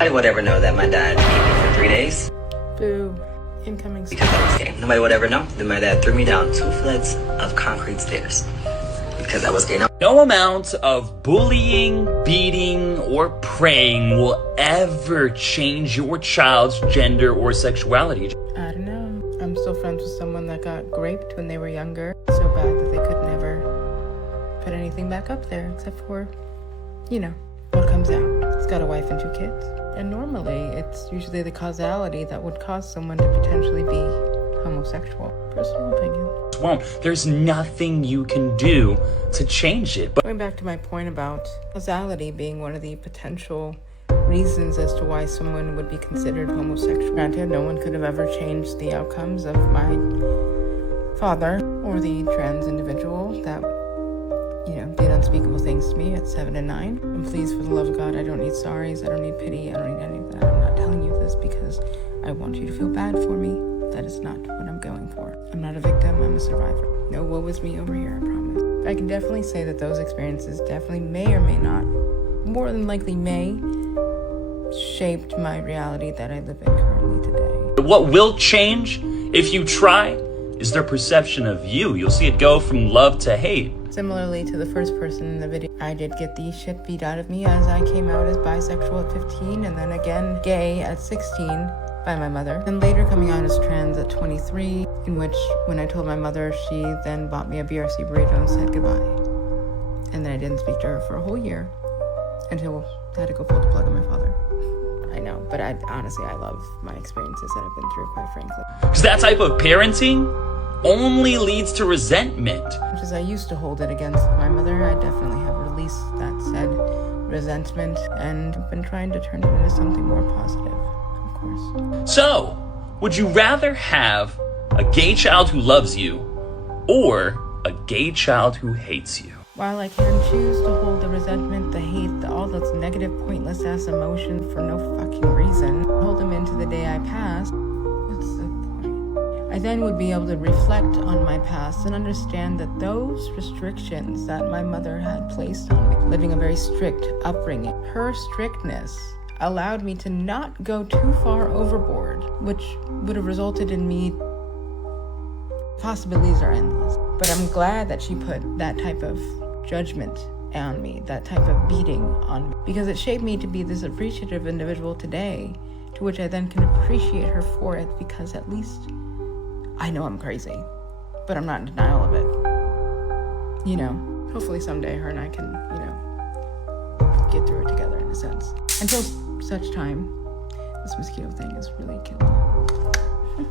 Nobody would ever know that my dad beat me for 3 days. Boo. Incoming. Because I was gay. Nobody would ever know that my dad threw me down 2 flights of concrete stairs. Because I was gay. No amount of bullying, beating, or praying will ever change your child's gender or sexuality. I don't know. I'm still friends with someone that got raped when they were younger. So bad that they could never put anything back up there except for, you know, what comes out. He's got a wife and 2 kids. And normally, it's usually the causality that would cause someone to potentially be homosexual. Personal opinion. Well, there's nothing you can do to change it. But going back to my point about causality being one of the potential reasons as to why someone would be considered homosexual. Granted, no one could have ever changed the outcomes of my father or the trans individual that, you know, did unspeakable things to me at 7 and 9. And please, for the love of God, I don't need sorries, I don't need pity, I don't need any of that. I'm not telling you this because I want you to feel bad for me. That is not what I'm going for. I'm not a victim, I'm a survivor. No woe is me over here, I promise. I can definitely say that those experiences definitely may or may not, more than likely may, shaped my reality that I live in currently today. what will change if you try is their perception of you. You'll see it go from love to hate. Similarly to the first person in the video, I did get the shit beat out of me as I came out as bisexual at 15 and then again gay at 16 by my mother. And later coming out as trans at 23, in which when I told my mother, she then bought me a BRC burrito and said goodbye. And then I didn't speak to her for a whole year until I had to go pull the plug on my father. I know, but honestly, I love my experiences that I've been through, quite frankly. Because that type of parenting only leads to resentment. Much as I used to hold it against my mother, I definitely have released that said resentment and been trying to turn it into something more positive, of course. So, would you rather have a gay child who loves you or a gay child who hates you? While I can choose to hold the resentment, the hate, all those negative, pointless-ass emotions for no fucking reason, hold them into the day I pass, what's the point? I then would be able to reflect on my past and understand that those restrictions that my mother had placed on me, living a very strict upbringing, her strictness allowed me to not go too far overboard, which would have resulted in me, possibilities are endless. But I'm glad that she put that type of judgment on me, that type of beating on me, because it shaped me to be this appreciative individual today, to which I then can appreciate her for it, because at least I know I'm crazy, but I'm not in denial of it. You know, hopefully someday her and I can, you know, get through it together in a sense. Until such time, this mosquito thing is really killing me.